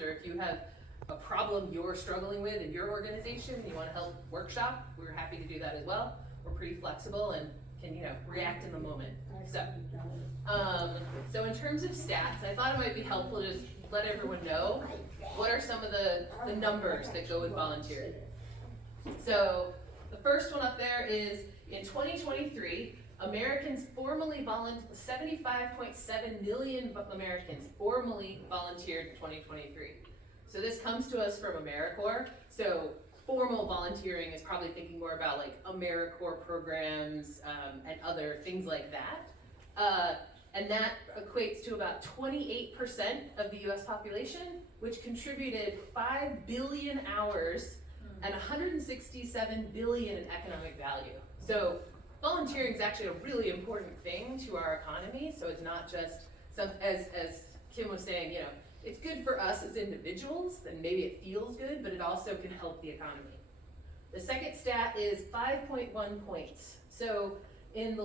or if you have a problem you're struggling with in your organization and you want to help workshop, we're happy to do that as well. We're pretty flexible and can, react in the moment. So in terms of stats, I thought it might be helpful to just let everyone know what are some of the numbers that go with volunteering. So the first one up there is in 2023, Americans formally volunteered, 75.7 million Americans formally volunteered in 2023. So this comes to us from AmeriCorps. So formal volunteering is probably thinking more about like AmeriCorps programs and other things like that. And that equates to about 28% of the US population, which contributed 5 billion hours and 167 billion in economic value. So volunteering is actually a really important thing to our economy. So it's not just as Kim was saying, it's good for us as individuals, and maybe it feels good, but it also can help the economy. The second stat is 5.1 points. So in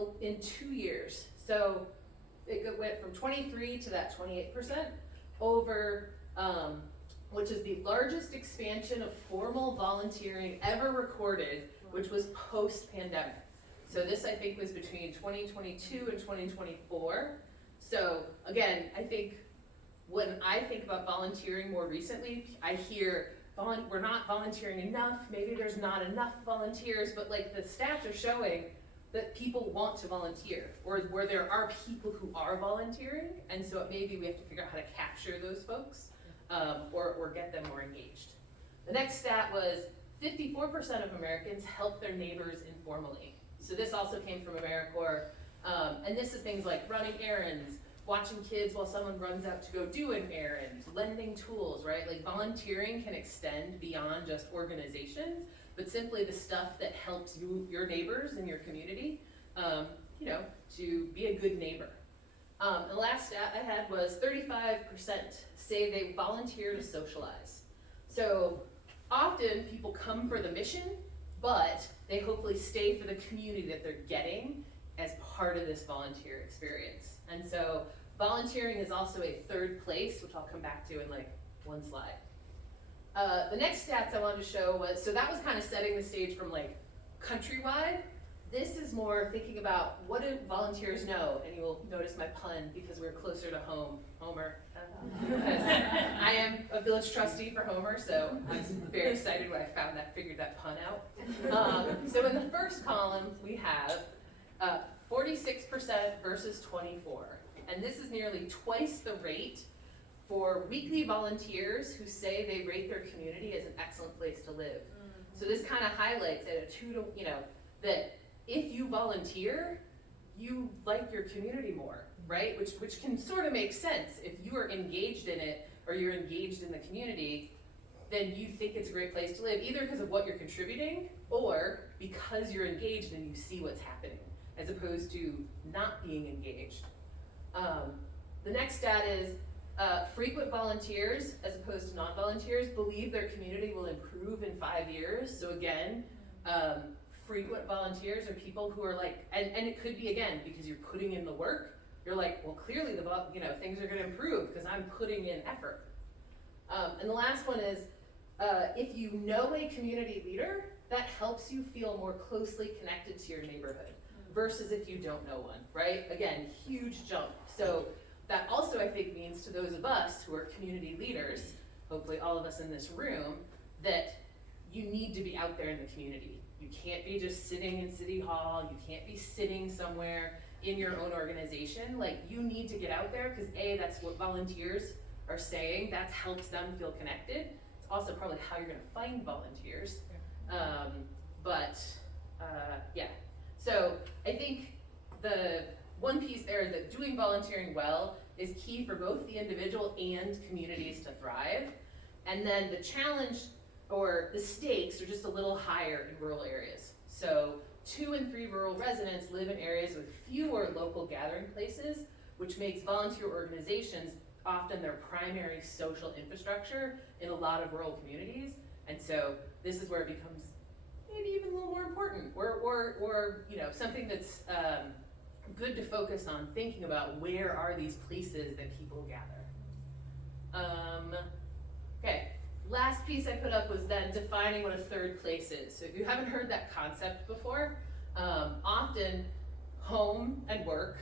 2 years. So it went from 23 to that 28% over, which is the largest expansion of formal volunteering ever recorded, which was post-pandemic. So this, I think, was between 2022 and 2024. So again, I think when I think about volunteering more recently, I hear we're not volunteering enough, maybe there's not enough volunteers, but like the stats are showing that people want to volunteer, or where there are people who are volunteering, and so maybe we have to figure out how to capture those folks, or get them more engaged. The next stat was 54% of Americans help their neighbors informally. So this also came from AmeriCorps, and this is things like running errands, watching kids while someone runs out to go do an errand, lending tools, right? Like volunteering can extend beyond just organizations, but simply the stuff that helps your neighbors in your community, to be a good neighbor. The last stat I had was 35% say they volunteer to socialize. So often people come for the mission, but they hopefully stay for the community that they're getting as part of this volunteer experience. And so volunteering is also a third place, which I'll come back to in like one slide. The next stats I wanted to show was, so that was kind of setting the stage from like countrywide. This is more thinking about what do volunteers know, and you will notice my pun because we're closer to home, Homer. I am a village trustee for Homer, so I was very excited when I figured that pun out. So in the first column, we have 46% versus 24. And this is nearly twice the rate for weekly volunteers who say they rate their community as an excellent place to live. So this kind of highlights at that if you volunteer, you like your community more, right? Which can sort of make sense. If you are engaged in it, or you're engaged in the community, then you think it's a great place to live, either because of what you're contributing, or because you're engaged and you see what's happening, as opposed to not being engaged. The next stat is frequent volunteers, as opposed to non-volunteers, believe their community will improve in 5 years. So again, frequent volunteers are people who are like, and it could be again, because you're putting in the work, you're like, well, clearly things are gonna improve because I'm putting in effort. And the last one is, if you know a community leader, that helps you feel more closely connected to your neighborhood versus if you don't know one, right? Again, huge jump. So that also, I think, means to those of us who are community leaders, hopefully all of us in this room, that you need to be out there in the community. You can't be just sitting in City Hall. You can't be sitting somewhere in your own organization. Like, you need to get out there because A, that's what volunteers are saying. That helps them feel connected. It's also probably how you're gonna find volunteers. Yeah. So I think the one piece there that doing volunteering well is key for both the individual and communities to thrive. And then the challenge or the stakes are just a little higher in rural areas. So 2 in 3 rural residents live in areas with fewer local gathering places, which makes volunteer organizations often their primary social infrastructure in a lot of rural communities. And so this is where it becomes maybe even a little more important, or something that's good to focus on, thinking about where are these places that people gather. last piece I put up was then defining what a third place is. So if you haven't heard that concept before, often home and work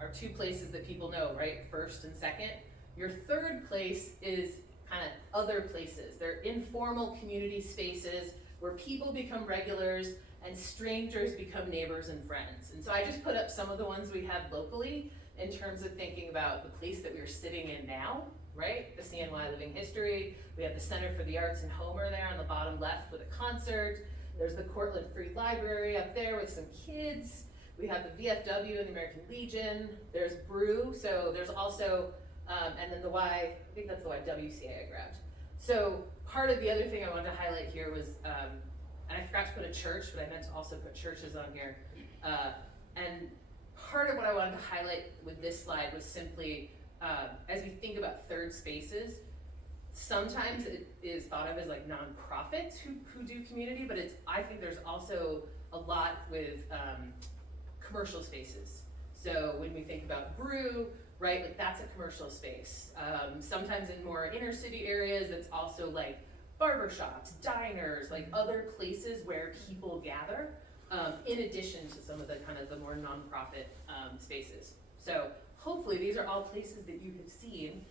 are two places that people know, right? First and second. Your third place is kind of other places. They're informal community spaces where people become regulars and strangers become neighbors and friends. And so I just put up some of the ones we have locally in terms of thinking about the place that we're sitting in now, right? The CNY Living History. We have the Center for the Arts in Homer there on the bottom left with a concert. There's the Cortland Free Library up there with some kids. We have the VFW and the American Legion. There's Brew, so there's also, and then the Y, I think that's the YWCA I grabbed. So part of the other thing I wanted to highlight here was, and I forgot to put a church, but I meant to also put churches on here. And part of what I wanted to highlight with this slide was simply, as we think about third spaces, sometimes it is thought of as like nonprofits who do community, but I think there's also a lot with commercial spaces. So when we think about Brew, right, like that's a commercial space. Sometimes in more inner city areas, it's also like barbershops, diners, like other places where people gather, in addition to some of the kind of the more nonprofit spaces. So hopefully these are all places that you have seen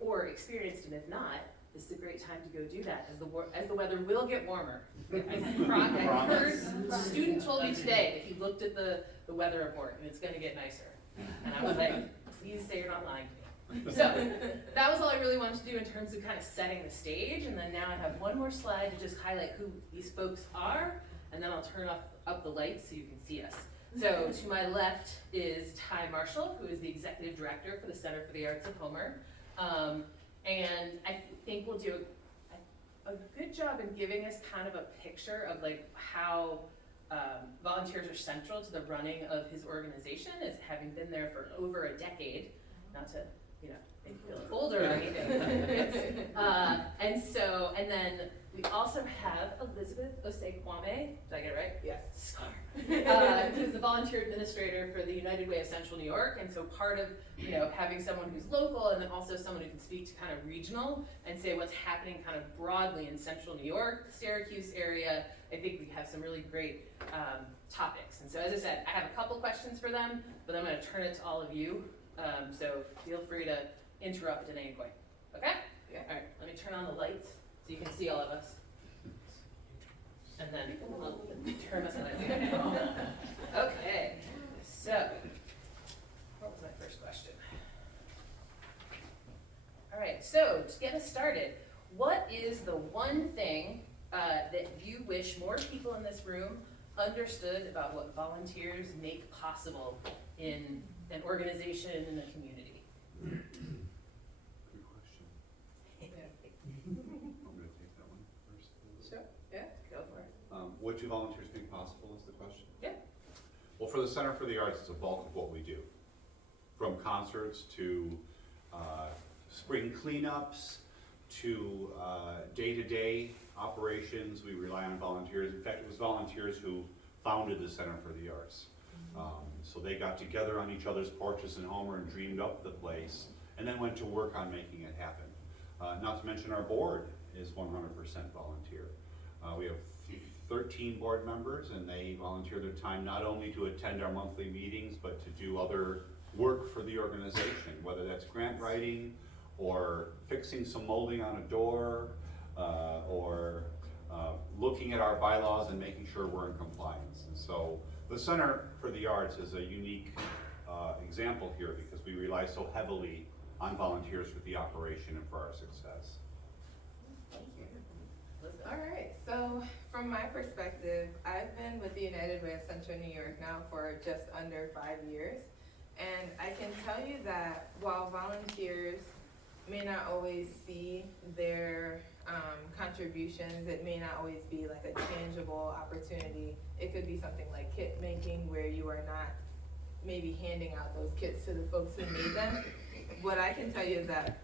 or experienced, and if not, this is a great time to go do that as the weather will get warmer. I heard a student told me today that he looked at the weather report and it's gonna get nicer. And I was like, please say you're not lying to me. So that was all I really wanted to do in terms of kind of setting the stage, and then now I have one more slide to just highlight who these folks are, and then I'll turn up the lights so you can see us. So to my left is Ty Marshall, who is the Executive Director for the Center for the Arts of Homer. And I think we'll do a good job in giving us kind of a picture of like how volunteers are central to the running of his organization, as having been there for over a decade, not to, you know, make you feel older or anything. And then we also have Elizabeth Osei-Kwame, did I get it right? Yes. Scar. Who's the volunteer administrator for the United Way of Central New York, and so part of, you know, having someone who's local and then also someone who can speak to kind of regional and say what's happening kind of broadly in Central New York, the Syracuse area, I think we have some really great topics. And so as I said, I have a couple questions for them, but I'm going to turn it to all of you. So feel free to interrupt at any point. Okay? Yeah. All right, let me turn on the lights so you can see all of us. And then I'll turn us on. Okay, so what was my first question? All right, so to get us started, what is the one thing that you wish more people in this room understood about what volunteers make possible in an organization and a community? Good question. I'm going to take that one first. Sure, yeah, go for it. What do volunteers make possible is the question? Yeah. Well, for the Center for the Arts, it's a bulk of what we do. From concerts to spring cleanups to day-to-day operations, we rely on volunteers. In fact, it was volunteers who founded the Center for the Arts. So they got together on each other's porches in Homer and dreamed up the place, and then went to work on making it happen. Not to mention our board is 100% volunteer. We have 13 board members, and they volunteer their time not only to attend our monthly meetings, but to do other work for the organization, whether that's grant writing, or fixing some molding on a door, or looking at our bylaws and making sure we're in compliance. And so the Center for the Arts is a unique example here, because we rely so heavily on volunteers for the operation and for our success. Thank you. All right, so from my perspective, I've been with the United Way of Central New York now for just under 5 years. And I can tell you that while volunteers may not always see their contributions, it may not always be like a tangible opportunity. It could be something like kit making, where you are not maybe handing out those kits to the folks who need them. What I can tell you is that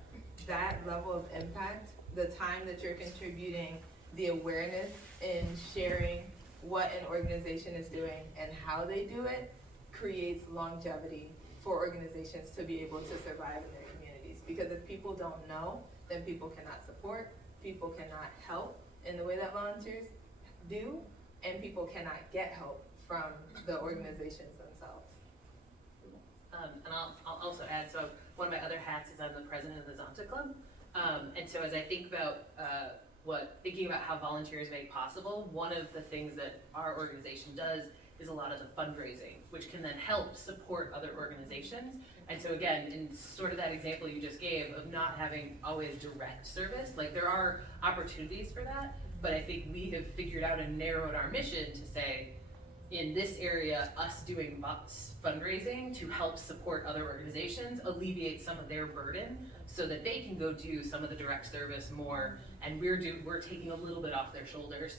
that level of impact, the time that you're contributing, the awareness in sharing what an organization is doing and how they do it, creates longevity for organizations to be able to survive in their communities. Because if people don't know, then people cannot support. people cannot help in the way that volunteers do, and people cannot get help from the organizations themselves. And I'll also add, so one of my other hats is I'm the president of the Zonta Club. And so as I think about thinking about how volunteers make possible, one of the things that our organization does is a lot of the fundraising, which can then help support other organizations. And so again, in sort of that example you just gave of not having always direct service, like there are opportunities for that, but I think we have figured out and narrowed our mission to say, in this area, us doing fundraising to help support other organizations, alleviate some of their burden so that they can go do some of the direct service more, and we're taking a little bit off their shoulders.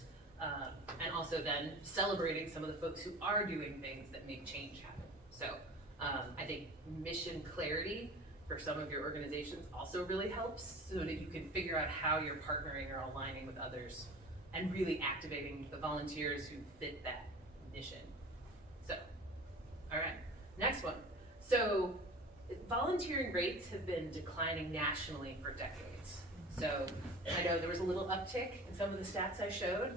And also then celebrating some of the folks who are doing things that make change happen. So I think mission clarity for some of your organizations also really helps so that you can figure out how you're partnering or aligning with others and really activating the volunteers who fit that mission. So, all right, next one. So volunteering rates have been declining nationally for decades. So I know there was a little uptick in some of the stats I showed.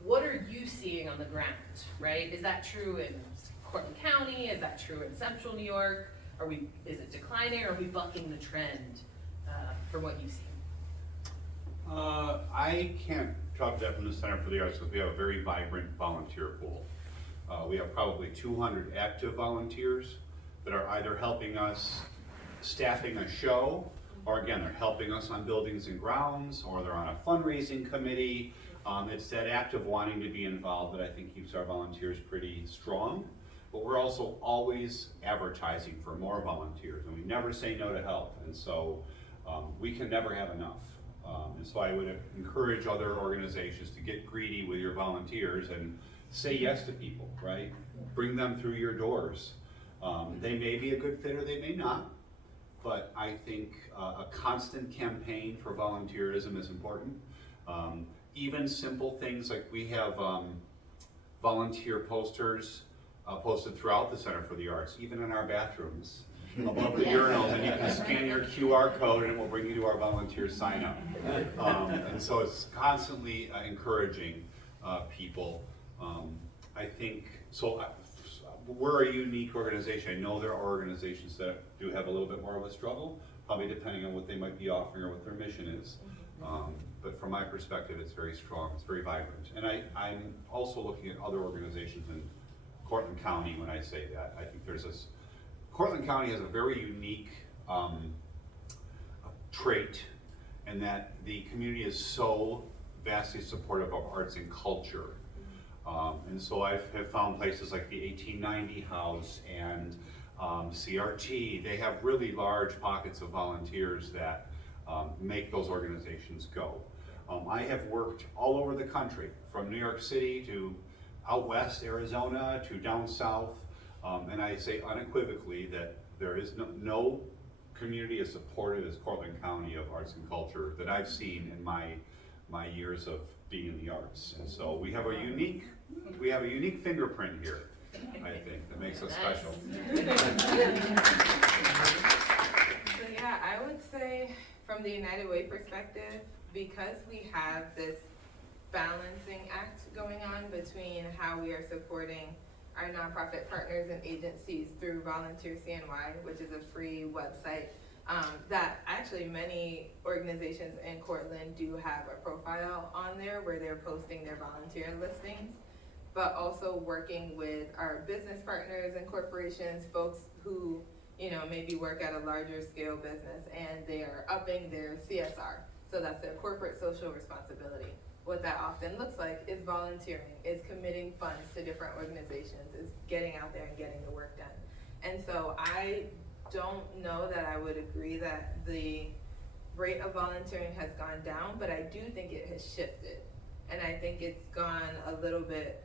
What are you seeing on the ground, right? Is that true in Cortland County? Is that true in Central New York? Is it declining, or are we bucking the trend from what you've seen? I can't talk to that from the Center for the Arts because we have a very vibrant volunteer pool. We have probably 200 active volunteers that are either helping us staffing a show, or again, they're helping us on buildings and grounds, or they're on a fundraising committee. It's that active wanting to be involved that I think keeps our volunteers pretty strong. But we're also always advertising for more volunteers, and we never say no to help. And so we can never have enough. And so I would encourage other organizations to get greedy with your volunteers and say yes to people, right? Bring them through your doors. They may be a good fit or they may not, but I think a constant campaign for volunteerism is important. Even simple things like we have volunteer posters posted throughout the Center for the Arts, even in our bathrooms, above the urinals, and you can scan your QR code and it will bring you to our volunteer sign up. And so it's constantly encouraging people. I think, so we're a unique organization. I know there are organizations that do have a little bit more of a struggle, probably depending on what they might be offering or what their mission is. But from my perspective, it's very strong, it's very vibrant. And I'm also looking at other organizations in Cortland County when I say that. I think there's this, Cortland County has a very unique trait in that the community is so vastly supportive of arts and culture. And so I have found places like the 1890 House and CRT, they have really large pockets of volunteers that make those organizations go. I have worked all over the country, from New York City to out west, Arizona, to down south, and I say unequivocally that there is no community as supportive as Cortland County of arts and culture that I've seen in my years of being in the arts. And so we have a unique fingerprint here, I think, that makes us special. So yeah, I would say from the United Way perspective, because we have this balancing act going on between how we are supporting our nonprofit partners and agencies through Volunteer CNY, which is a free website that actually many organizations in Cortland do have a profile on there where they're posting their volunteer listings, but also working with our business partners and corporations, folks who maybe work at a larger scale business and they are upping their CSR. So that's their corporate social responsibility. What that often looks like is volunteering, is committing funds to different organizations, is getting out there and getting the work done. And so I don't know that I would agree that the rate of volunteering has gone down, but I do think it has shifted. And I think it's gone a little bit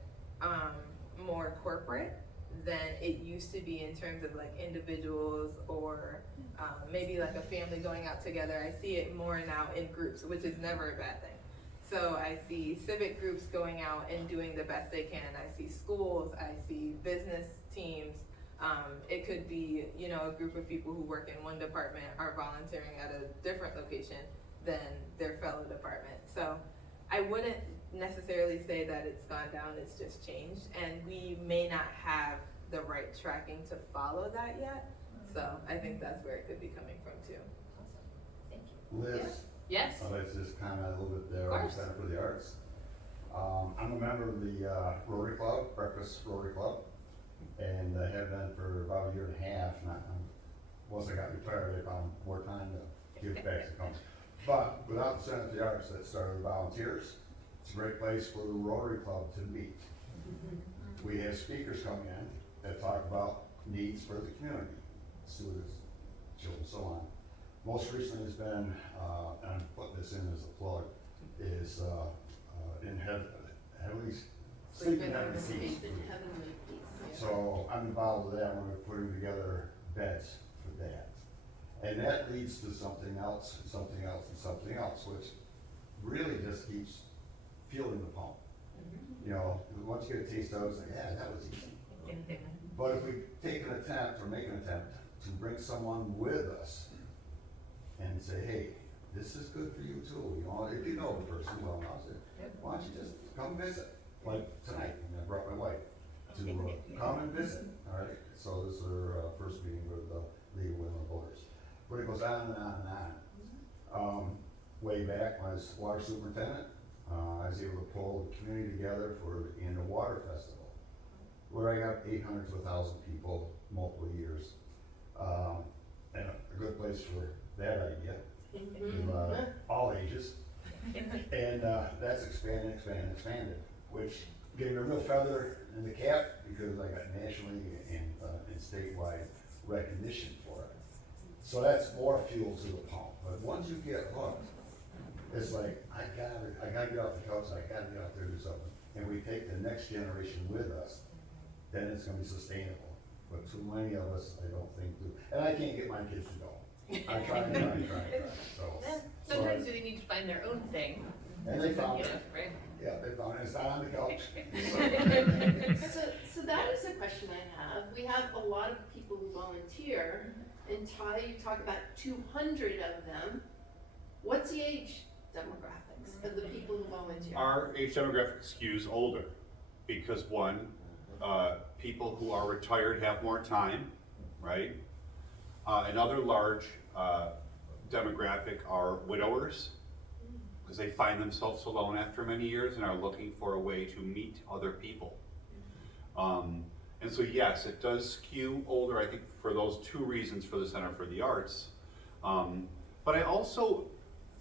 more corporate than it used to be in terms of like individuals or maybe like a family going out together. I see it more now in groups, which is never a bad thing. So I see civic groups going out and doing the best they can. I see schools, I see business teams. It could be, a group of people who work in one department are volunteering at a different location than their fellow necessarily say that it's gone down, it's just changed, and we may not have the right tracking to follow that yet. So I think that's where it could be coming from too. Thank you. Liz, Yes. I'd like to just comment a little bit there Of on the course. Center for the Arts. I'm a member of the Rotary Club, Breakfast Rotary Club, and I have been for about a year and a half. And once I got retired, I found more time to give back to country. But without the Center for the Arts that started with volunteers, it's a great place for the Rotary Club to meet. We have speakers coming in that talk about needs for the community, students, children, so on. Most recently has been, and I'm putting this in as a plug, is in Heavenly Sleep in Heavenly Peace. So I'm involved with that when we're putting together beds for that. And that leads to something else, and something else, and something else, which really just keeps fueling the pump. You know, once you get a taste of it, it's like, yeah, that was easy. But if we take an attempt, or make an attempt, to bring someone with us and say, hey, this is good for you too, you know, if you know the person well enough, say, why don't you just come visit? Like tonight, I brought my wife to come and visit, all right? So this is her first meeting with the League of Women Voters. But it goes on and on and on. Way back when I was water superintendent, I was able to pull the community together for the annual water festival, where I got 800 to 1,000 people, multiple years. And a good place for that idea, to, all ages. And that's expanded, which gave me a real feather in the cap, because I got nationally and statewide recognition for it. So that's more fuel to the pump. But once you get hooked, it's like, I gotta get off the couch, I gotta get out there and do something. And we take the next generation with us, then it's gonna be sustainable. But too many of us, I don't think do. And I can't get my kids to go. I try. So. Sometimes they need to find their own thing. And they found You know, it. right? Yeah, they found it. It's not on the couch. So that is a question I have. We have a lot of people who volunteer, and Ty, you talk about 200 of them. What's the age demographics of the people who volunteer? Our age demographic skews older, because one, people who are retired have more time, right? Another large demographic are widowers, because they find themselves alone after many years and are looking for a way to meet other people. And so yes, it does skew older, I think, for those two reasons for the Center for the Arts. But I also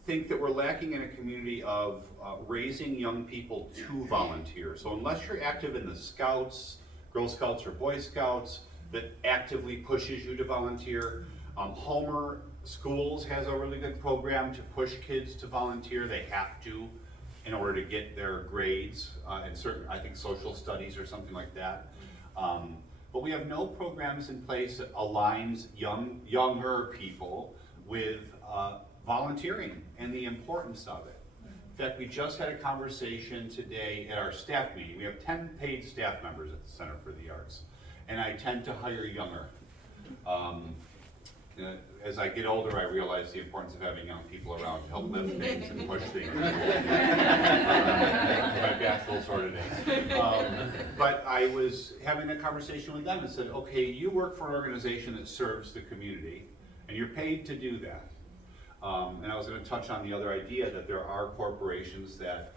think that we're lacking in a community of raising young people to volunteer. So unless you're active in the Scouts, Girl Scouts or Boy Scouts, that actively pushes you to volunteer. Homer Schools has a really good program to push kids to volunteer. They have to in order to get their grades, and certain, I think, social studies or something like that. But we have no programs in place that aligns younger people with volunteering and the importance of it. In fact, we just had a conversation today at our staff meeting. We have 10 paid staff members at the Center for the Arts, and I tend to hire younger. As I get older, I realize the importance of having young people around to help lift things and push things. My back full sort of days. But I was having a conversation with them and said, okay, you work for an organization that serves the community, and you're paid to do that. And I was going to touch on the other idea that there are corporations that,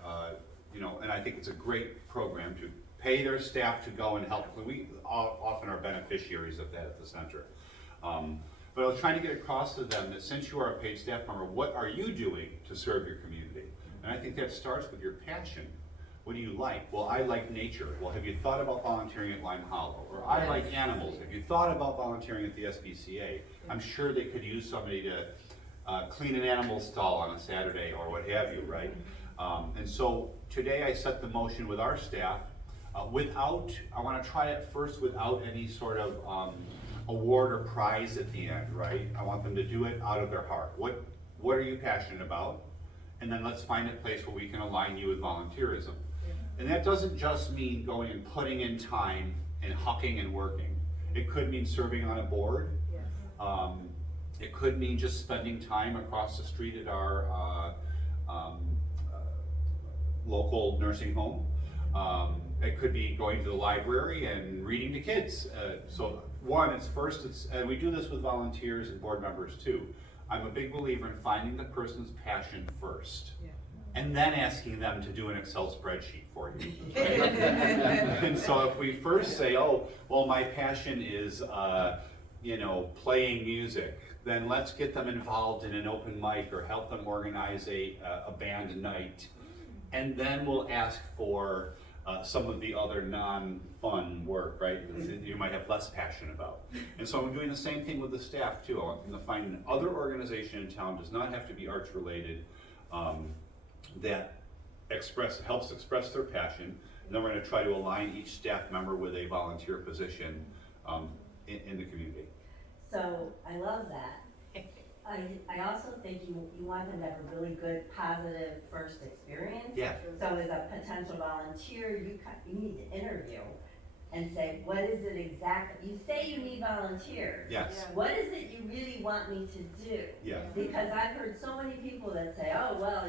and I think it's a great program to pay their staff to go and help. We often are beneficiaries of that at the center. But I was trying to get across to them that since you are a paid staff member, what are you doing to serve your community? And I think that starts with your passion. What do you like? Well, I like nature. Well, have you thought about volunteering at Lime Hollow? Or I like animals. Have you thought about volunteering at the SBCA? I'm sure they could use somebody to clean an animal stall on a Saturday or what have you, right? And so today I set the motion with our staff I want to try it first without any sort of award or prize at the end, right? I want them to do it out of their heart. What are you passionate about? And then let's find a place where we can align you with volunteerism. And that doesn't just mean going and putting in time and hucking and working. It could mean serving on a board. It could mean just spending time across the street at our local nursing home. It could be going to the library and reading to kids. So one, and we do this with volunteers and board members too. I'm a big believer in finding the person's passion first. Yeah. And then asking them to do an Excel spreadsheet for you. And so if we first say, oh, well, my passion is, playing music, then let's get them involved in an open mic or help them organize a band night. And then we'll ask for some of the other non-fun work, right? That you might have less passion about. And so I'm doing the same thing with the staff too. I'm gonna find another organization in town, does not have to be arts related, that helps express their passion. And then we're gonna try to align each staff member with a volunteer position in the community. So I love that. I also think you want them to have a really good, positive first experience. Yeah. So as a potential volunteer, you need to interview and say, what is it exactly? You say you need volunteers. Yes. Yeah. What is it you really want me to do? Yeah. Because I've heard so many people that say, oh, well,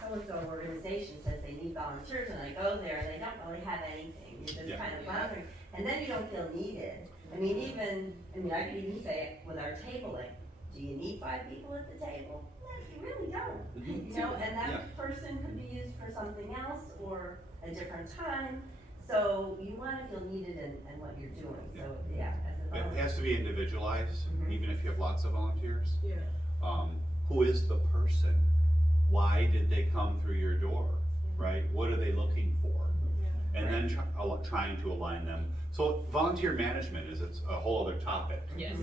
so-and-so organization says they need volunteers, and I go there and they don't really have anything. You're just Yeah. kind of volunteering. And then you don't feel needed. I could even say it with our tabling. Do you need 5 people at the table? No, you really don't. Mhm. And that Yeah. person could be used for something else or a different time. So you wanna feel needed in what you're doing, so, yeah, as a It volunteer. has to be individualized, Mhm. even if you have lots of volunteers. Yeah. Who is the person? Why did they come through your door, right? What are they looking for? Yeah. And then trying to align them. So volunteer management it's a whole other topic. Yes.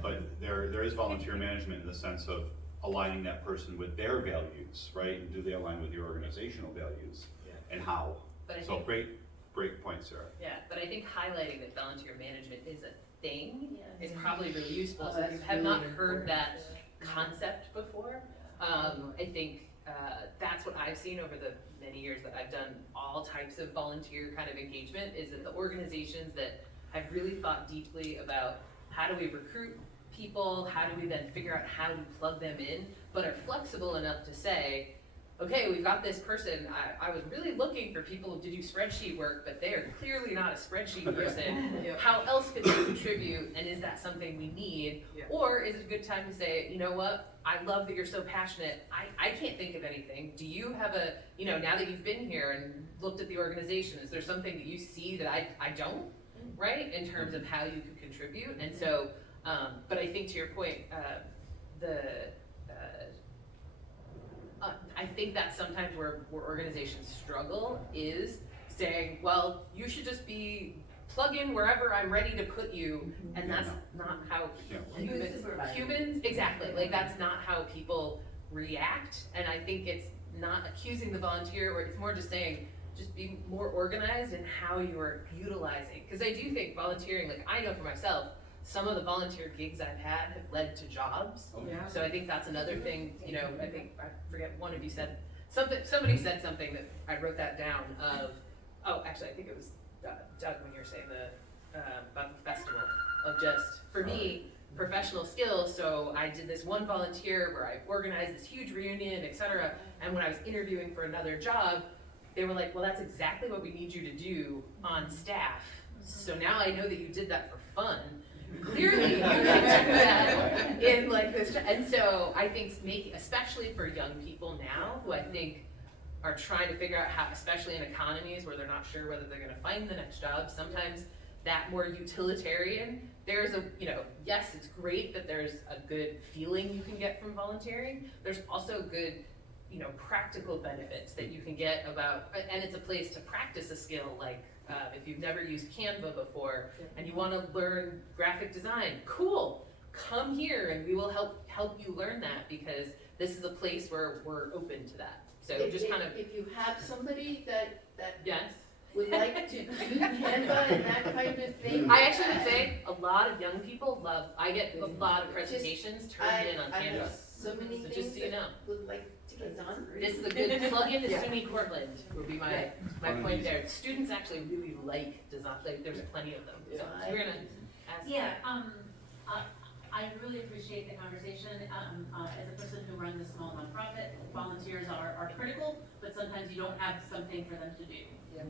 But there is volunteer management in the sense of aligning that person with their values, right? And do they align with your organizational values? Yeah. And how? But I So think, great point, Sarah. yeah, but I think highlighting that volunteer management is a thing Yeah. is probably really useful. Oh, So if you that's have really not heard important. that concept before, I think that's what I've seen over the many years that I've done all types of volunteer kind of engagement, is that the organizations that have really thought deeply about how do we recruit people, how do we then figure out how to plug them in, but are flexible enough to say, okay, we've got this person, I was really looking for people to do spreadsheet work, but they are clearly not a spreadsheet person. Yep. How else could they contribute, and is that something we need? Yeah. Or is it a good time to say, you know what, I love that you're so passionate, I can't think of anything. Do you have now that you've been here and looked at the organization, is there something that you see that I don't, right? In terms of how you could contribute, and so, but I think to your point, I think that's sometimes where organizations struggle, is saying, well, you should just plug in wherever I'm ready to put you, and that's not how Yeah. And who's supervising? humans, exactly, like that's not how people react, and I think it's not accusing the volunteer, or it's more just saying, just be more organized in how you are utilizing, because I do think volunteering, like I know for myself, some of the volunteer gigs I've had have led to jobs. Yeah. So I think that's another thing, I forget, one of you said, somebody said something that, I wrote that down actually, I think it was Doug, when you were saying about the festival, of just, for me, professional skills, so I did this one volunteer where I organized this huge reunion, etc., and when I was interviewing for another job, they were like, well, that's exactly what we need you to do on staff, so now I know that you did that for fun. Clearly, you can do that in like this, and so I think especially for young people now, who I think are trying to figure out how, especially in economies where they're not sure whether they're gonna find the next job, sometimes that more utilitarian, there's yes, it's great that there's a good feeling you can get from volunteering, there's also good, practical benefits that you can get and it's a place to practice a skill, like if you've never used Canva before and you want to learn graphic design, cool, come here and we will help you learn that, because this is a place where we're open to that. So just kind of, If you have somebody that yes. would like to do Canva and that kind of thing. I actually would say a lot of young people I get a lot of presentations turned in on I Canva. have so many So things just so you know. that would like to get done. This is a good plug-in to Yeah. SUNY Cortland, would be my point there. Students actually really like design, like there's plenty of them. So we're gonna ask. Yeah, I really appreciate the conversation. As a person who runs a small nonprofit, volunteers are critical, but sometimes you don't have something for them to do. Yeah.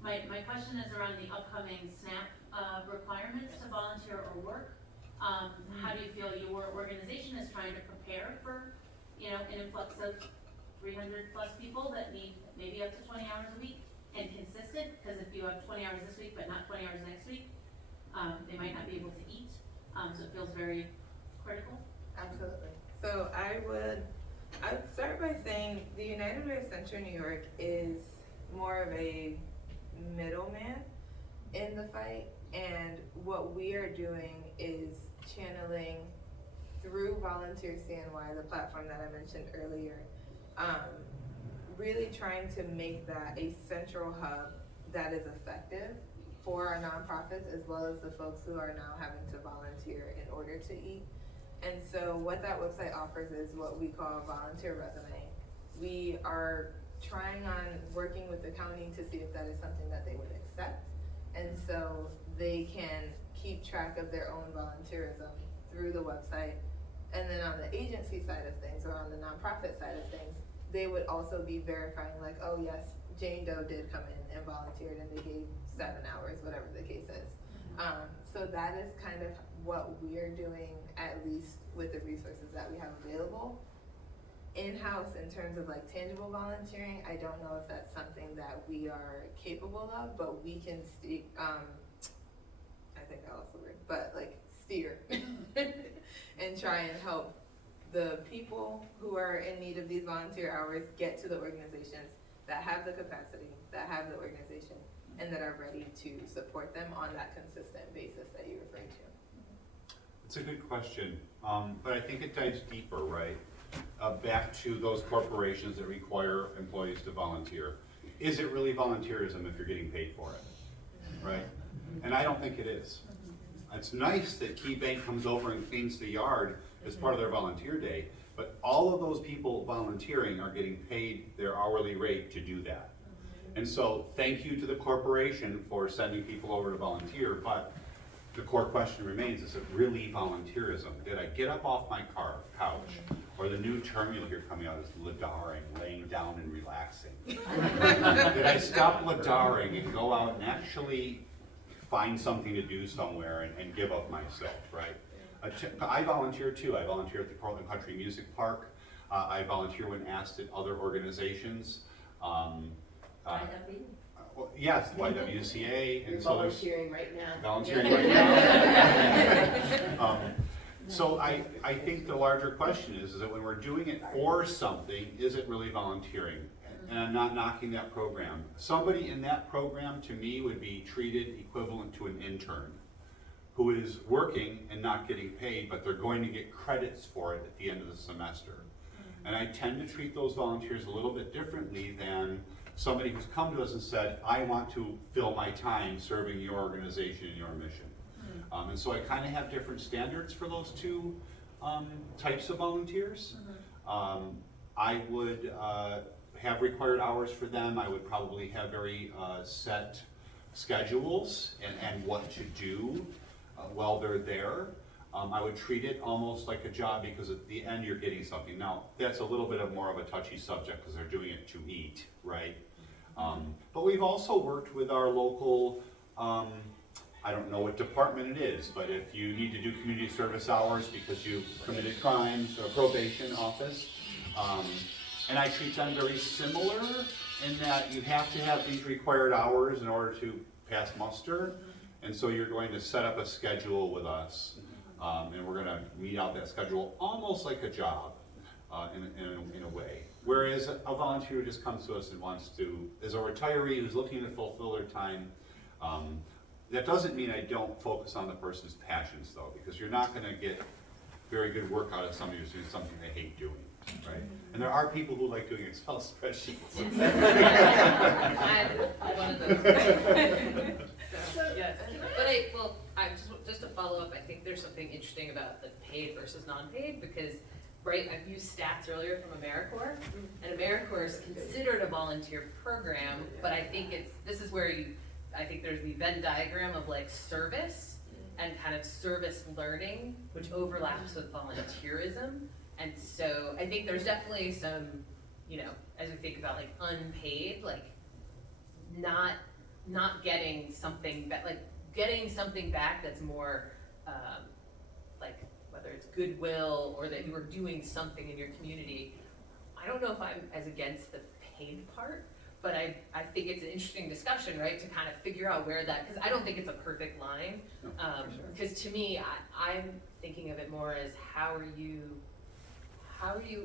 My question is around the upcoming SNAP, requirements to volunteer or work. How do you feel your organization is trying to prepare for, you know, an influx of 300 plus people that need maybe up to 20 hours a week and consistent? Because if you have 20 hours this week but not 20 hours next week, they might not be able to eat. So it feels very critical. Absolutely. So I would start by saying the United Way of Central New York is more of a middleman in the fight, and what we are doing is channeling through Volunteer CNY, the platform that I mentioned earlier, really trying to make that a central hub that is effective for our nonprofits as well as the folks who are now having to volunteer in order to eat. And so what that website offers is what we call a volunteer resume. We are trying on working with the county to see if that is something that they would accept. And so they can keep track of their own volunteerism through the website. And then on the agency side of things, or on the nonprofit side of things, they would also be verifying like, oh yes, Jane Doe did come in and volunteered and they gave 7 hours, whatever the case is. So that is kind of what we're doing, at least with the resources that we have available. In-house, in terms of like tangible volunteering, I don't know if that's something that we are capable of, but we can I think I lost the word, but like steer and try and help the people who are in need of these volunteer hours get to the organizations that have the capacity, that have the organization, and that are ready to support them on that consistent basis that you referred to. It's a good question, but I think it dives deeper, right? Back to those corporations that require employees to volunteer. Is it really volunteerism if you're getting paid for it, right? And I don't think it is. It's nice that Key Bank comes over and cleans the yard as part of their volunteer day, but all of those people volunteering are getting paid their hourly rate to do that. And so thank you to the corporation for sending people over to volunteer, but the core question remains, is it really volunteerism? Did I get up off my couch? Or the new term you'll hear coming out is ladaring, laying down and relaxing. Did I stop ladaring and go out and actually find something to do somewhere and give up myself, right? I volunteer too. I volunteer at the Portland Country Music Park. I volunteer when asked at other organizations. Well, yes, YWCA, and so there's Volunteering right now. volunteering right now. So I think the larger question is that when we're doing it for something, is it really volunteering? And I'm not knocking that program. Somebody in that program, to me, would be treated equivalent to an intern who is working and not getting paid, but they're going to get credits for it at the end of the semester. And I tend to treat those volunteers a little bit differently than somebody who's come to us and said, I want to fill my time serving your organization and your mission. And so I kind of have different standards for those two types of volunteers. I would have required hours for them. I would probably have very set schedules and what to do while they're there. I would treat it almost like a job because at the end you're getting something. Now, that's a little bit of more of a touchy subject because they're doing it to eat, right? But we've also worked with our local, I don't know what department it is, but if you need to do community service hours because you've committed crimes, or probation office, and I treat them very similar in that you have to have these required hours in order to pass muster, and so you're going to set up a schedule with us, and we're going to meet out that schedule almost like a job in a way. Whereas a volunteer just comes to us and wants to, as a retiree who's looking to fulfill their time, that doesn't mean I don't focus on the person's passions though, because you're not going to get very good work out of somebody who's doing something they hate doing, right? And there are people who like doing Excel spreadsheets. I'm one of those. Yes, but I just to follow up, I think there's something interesting about the paid versus non-paid because, right, I've used stats earlier from AmeriCorps, and AmeriCorps is considered a volunteer program, but I think this is where I think there's the Venn diagram of like service and kind of service learning, which overlaps with volunteerism. And so I think there's definitely some you know, as we think about like unpaid, like not getting something back, like getting something back that's more, like whether it's goodwill or that you are doing something in your community. I don't know if I'm as against the paid part, but I think it's an interesting discussion, right, to kind of figure out where that, because I don't think it's a perfect line. No, Because to me, I'm thinking of it more as how are you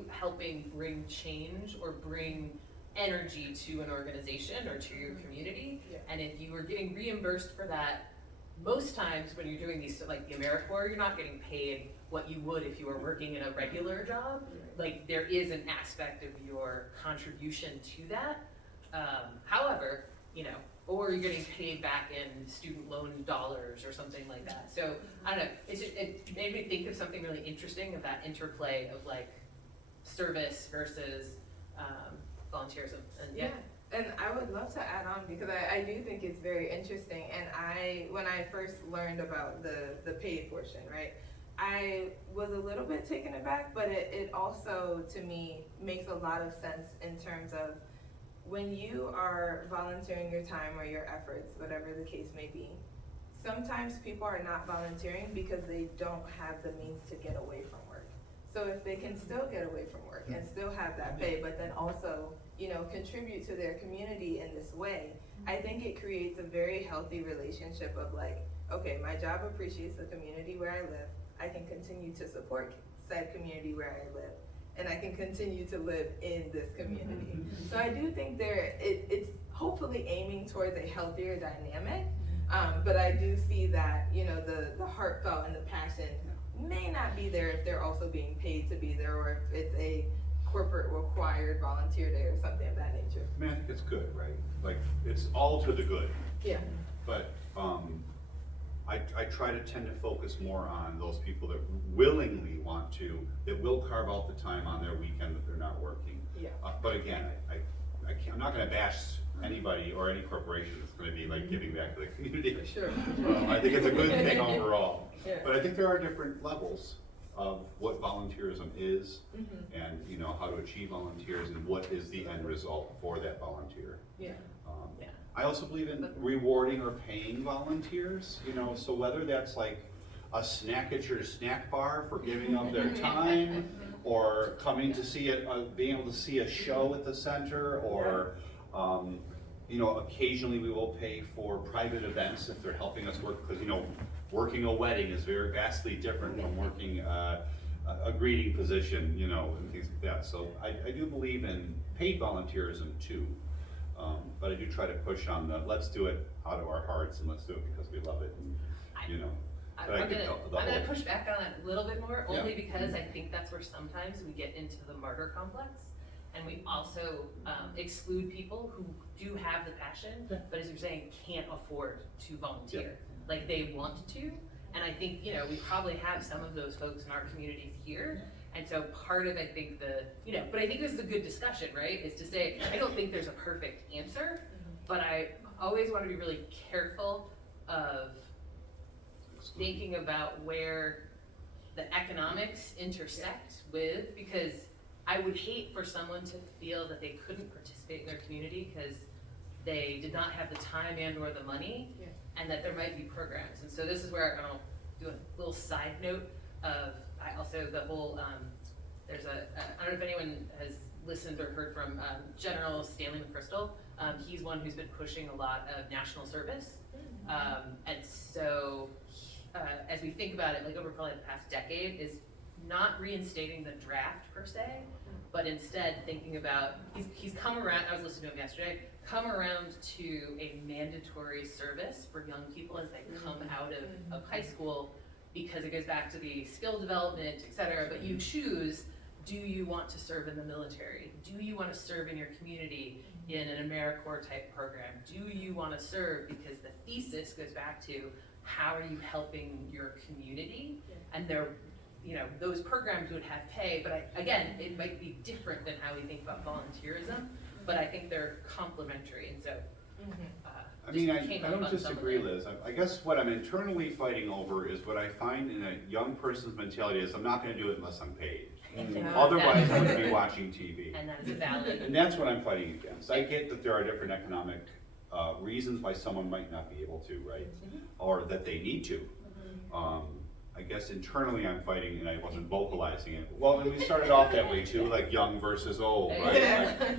helping bring change or bring energy to an organization or to your community? Yeah. And if you are getting reimbursed for that, most times when you're doing these, like the AmeriCorps, you're not getting paid what you would if you were working in a regular job. Like there is an aspect of your contribution to that. However, you know, or you're getting paid back in student loan dollars or something like that. So I don't know, it made me think of something really interesting of that interplay of like service versus volunteerism, and yeah. And I would love to add on because I do think it's very interesting. And when I first learned about the paid portion, right, I was a little bit taken aback, but it also, to me, makes a lot of sense in terms of when you are volunteering your time or your efforts, whatever the case may be, sometimes people are not volunteering because they don't have the means to get away from work. So if they can still get away from work and still have that pay, but then also, you know, contribute to their community in this way, I think it creates a very healthy relationship of like, okay, my job appreciates the community where I live. I can continue to support said community where I live, and I can continue to live in this community. So I do think it's hopefully aiming towards a healthier dynamic, but I do see that, you know, the heartfelt and the passion may not be there if they're also being paid to be there, or if it's a corporate required volunteer day or something of that nature. I mean, I think it's good, right? Like, it's all to the good. Yeah. But I try to tend to focus more on those people that willingly want to, that will carve out the time on their weekend that they're not working. Yeah. But again, I'm not gonna bash anybody or any corporation that's gonna be like giving back to the community. For sure. I think it's a good thing overall. Yeah. But I think there are different levels of what volunteerism is, Mm-hmm. and you know how to achieve volunteers and what is the end result for that volunteer. Yeah. Yeah. I also believe in rewarding or paying volunteers, you know, so whether that's like a snack at your snack bar for giving up their time, or coming to see it, being able to see a show at the center, or you know, occasionally we will pay for private events if they're helping us work, because you know, working a wedding is very vastly different from working a greeting position, you know, and things like that. So I do believe in paid volunteerism too. But I do try to push on the, let's do it out of our hearts and let's do it because we love it, and, you know. But I'm get gonna push back on it a little bit more, only Yeah. because I think that's where sometimes we get into the martyr complex. And we also exclude people who do have the passion, but as you're saying, can't afford to volunteer. Like they want to, and I think, you know, we probably have some of those folks in our communities here. And so part of, I think but I think this is a good discussion, right? Is to say, I don't think there's a perfect answer, but I always want to be really careful of thinking about where the economics intersect with, because I would hate for someone to feel that they couldn't participate in their community because they did not have the time and or the money, and that there might be programs. And so this is where I'll do a little side note of, I also, the whole, there's I don't know if anyone has listened or heard from General Stanley McChrystal. He's one who's been pushing a lot of national service. And so as we think about it, like over probably the past decade, is not reinstating the draft per se, but instead thinking about, he's come around, I was listening to him yesterday, come around to a mandatory service for young people as they come out of high school, because it goes back to the skill development, et cetera, but you choose, do you want to serve in the military? Do you want to serve in your community in an AmeriCorps type program? Do you want to serve, because the thesis goes back to, how are you helping your community? And they're, you know, those programs would have pay, but again, it might be different than how we think about volunteerism, but I think they're complementary, and so. I mean, just came I up don't on some of disagree, it. Liz. I guess what I'm internally fighting over is what I find in a young person's mentality is, I'm not gonna do it unless I'm paid. Otherwise, I would be watching TV. And that is a valid. And that's what I'm fighting against. I get that there are different economic reasons why someone might not be able to, right? Or that they need to. I guess internally I'm fighting and I wasn't vocalizing it. Well, and we started off that way too, like young versus old, right? Like,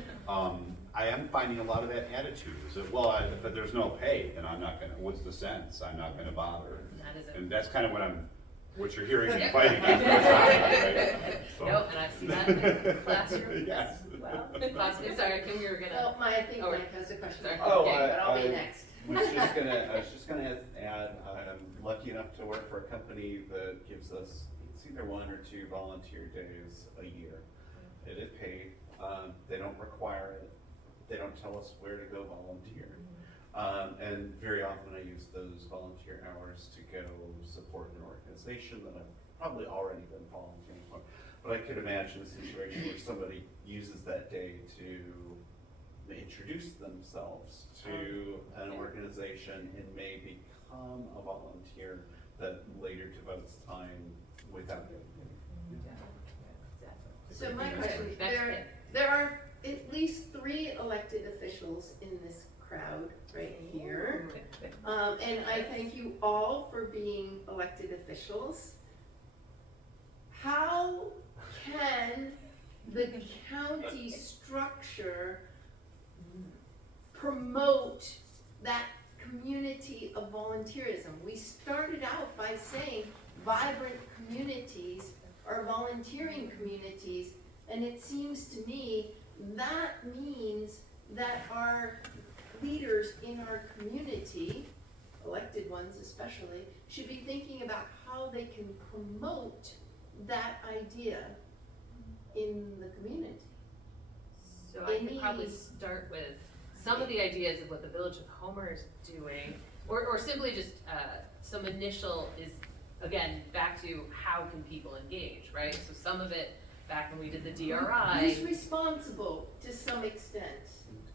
I am finding a lot of that attitude is that, well, if there's no pay, then I'm not gonna, what's the sense? I'm not gonna bother. That is And that's kind of what you're hearing and Yep. fighting against, right? So- Nope, and I've seen that in the classroom Yes. as well. Classroom, sorry, Kim, you were gonna. Well, I think Oh, Mike has a question. sorry. Oh, Okay, but I'll be I next. I was just gonna add, I'm lucky enough to work for a company that gives us, it's either 1 or 2 volunteer days a year. It is paid, they don't require it, they don't tell us where to go volunteer. And very often I use those volunteer hours to go support an organization that I've probably already been volunteering for. But I could imagine a situation where somebody uses that day to introduce themselves to an organization and may become a volunteer that later devotes time without it. So my question, Next, there are at least 3 elected officials in this crowd right here. And I thank you all for being elected officials. How can the county structure promote that community of volunteerism? We started out by saying vibrant communities are volunteering communities, and it seems to me that means that our leaders in our community, elected ones especially, should be thinking about how they can promote that idea in the community. So I could probably Any- start with some of the ideas of what the Village of Homer is doing, or simply just some initial is, again, back to how can people engage, right? So some of it, back when we did the Who's DRI, responsible to some extent?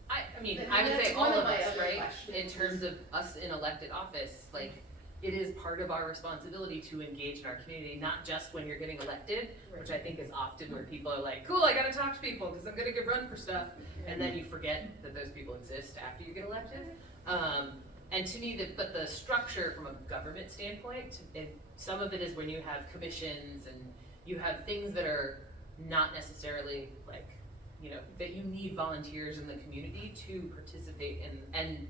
I mean, And I would that's say one all of of my us, other right? questions. In terms of us in elected office, like, it is part of our responsibility to engage in our community, not just when you're getting elected, which I think is often where people are like, cool, I gotta talk to people because I'm gonna get run for stuff. And then you forget that those people exist after you get elected. And to me, but the structure from a government standpoint, some of it is when you have commissions and you have things that are not necessarily like, you know, that you need volunteers in the community to participate in, and